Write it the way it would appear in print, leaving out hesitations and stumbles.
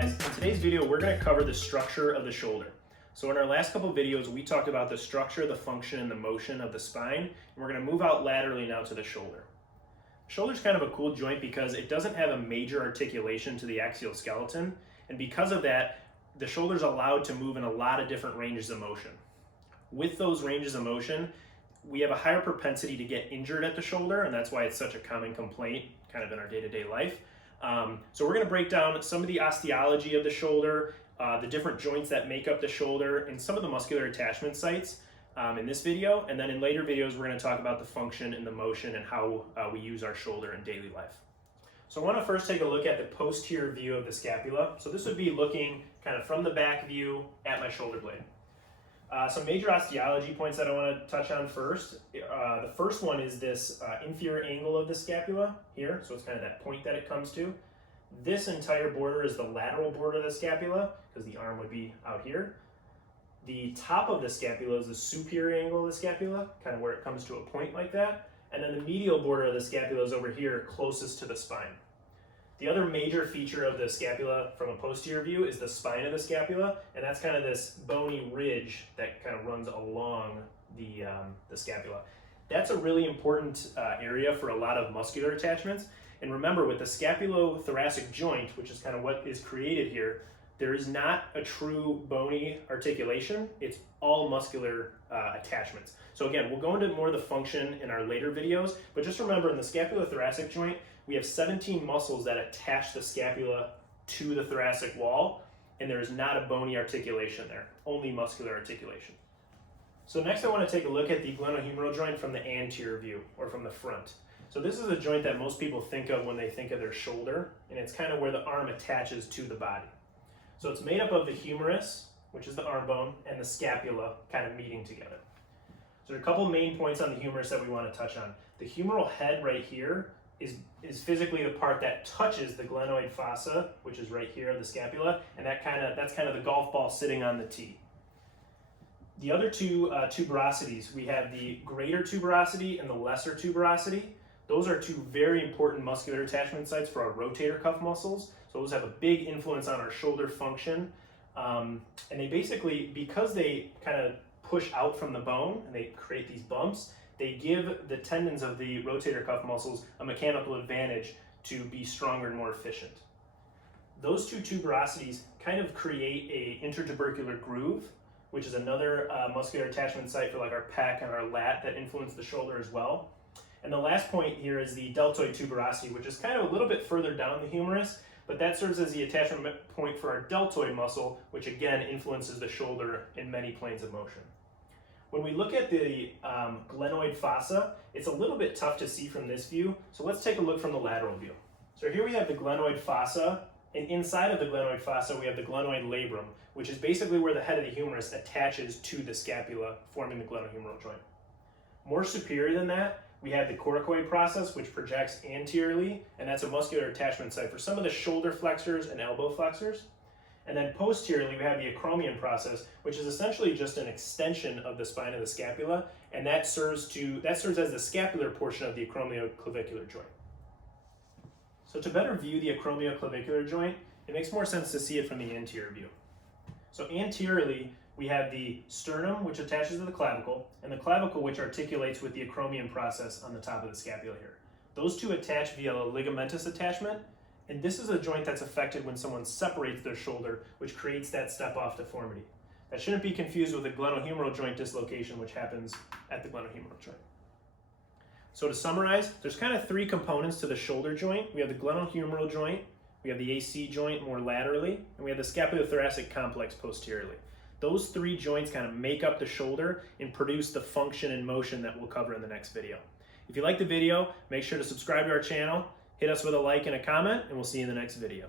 guys, in today's video we're going to cover the structure of the shoulder. So in our last couple videos we talked about the structure, the function, and the motion of the spine, and we're going to move out laterally now to the shoulder. The shoulder is kind of a cool joint because it doesn't have a major articulation to the axial skeleton, and because of that the shoulder is allowed to move in a lot of different ranges of motion. With those ranges of motion we have a higher propensity to get injured at the shoulder, and that's why it's such a common complaint kind of in our day-to-day life. So we're going to break down some of the osteology of the shoulder, the different joints that make up the shoulder, and some of the muscular attachment sites in this video. And then in later videos, we're going to talk about the function and the motion and how we use our shoulder in daily life. So I want to first take a look at the posterior view of the scapula. So this would be looking kind of from the back view at my shoulder blade. Some major osteology points that I want to touch on first. The first one is this inferior angle of the scapula here, so it's kind of that point that it comes to. This entire border is the lateral border of the scapula, because the arm would be out here. The top of the scapula is the superior angle of the scapula, kind of where it comes to a point like that. And then the medial border of the scapula is over here, closest to the spine. The other major feature of the scapula from a posterior view is the spine of the scapula, and that's kind of this bony ridge that kind of runs along the scapula. That's a really important area for a lot of muscular attachments. And remember, with the scapulothoracic joint, which is kind of what is created here, there is not a true bony articulation. It's all muscular attachments. So again, we'll go into more of the function in our later videos, but just remember in the scapulothoracic joint, we have 17 muscles that attach the scapula to the thoracic wall, and there is not a bony articulation there, only muscular articulation. So next I want to take a look at the glenohumeral joint from the anterior view, or from the front. So this is a joint that most people think of when they think of their shoulder, and it's kind of where the arm attaches to the body. So it's made up of the humerus, which is the arm bone, and the scapula kind of meeting together. So there are a couple main points on the humerus that we want to touch on. The humeral head right here is physically the part that touches the glenoid fossa, which is right here of the scapula, and that's kind of the golf ball sitting on the tee. The other two tuberosities, we have the greater tuberosity and the lesser tuberosity. Those are two very important muscular attachment sites for our rotator cuff muscles. So those have a big influence on our shoulder function. And they basically, because they kind of push out from the bone and they create these bumps, they give the tendons of the rotator cuff muscles a mechanical advantage to be stronger and more efficient. Those two tuberosities kind of create a intertubercular groove, which is another muscular attachment site for like our pec and our lat that influence the shoulder as well. And the last point here is the deltoid tuberosity, which is kind of a little bit further down the humerus, but that serves as the attachment point for our deltoid muscle, which again influences the shoulder in many planes of motion. When we look at the glenoid fossa, it's a little bit tough to see from this view, so let's take a look from the lateral view. So here we have the glenoid fossa, and inside of the glenoid fossa we have the glenoid labrum, which is basically where the head of the humerus attaches to the scapula, forming the glenohumeral joint. More superior than that, we have the coracoid process, which projects anteriorly, and that's a muscular attachment site for some of the shoulder flexors and elbow flexors. And then posteriorly, we have the acromion process, which is essentially just an extension of the spine of the scapula, and that serves as the scapular portion of the acromioclavicular joint. So to better view the acromioclavicular joint, it makes more sense to see it from the anterior view. So anteriorly, we have the sternum, which attaches to the clavicle, and the clavicle, which articulates with the acromion process on the top of the scapula here. Those two attach via a ligamentous attachment, and this is a joint that's affected when someone separates their shoulder, which creates that step-off deformity. That shouldn't be confused with the glenohumeral joint dislocation, which happens at the glenohumeral joint. So to summarize, there's kind of three components to the shoulder joint. We have the glenohumeral joint, we have the AC joint more laterally, and we have the scapulothoracic complex posteriorly. Those three joints kind of make up the shoulder and produce the function and motion that we'll cover in the next video. If you like the video, make sure to subscribe to our channel, hit us with a like and a comment, and we'll see you in the next video.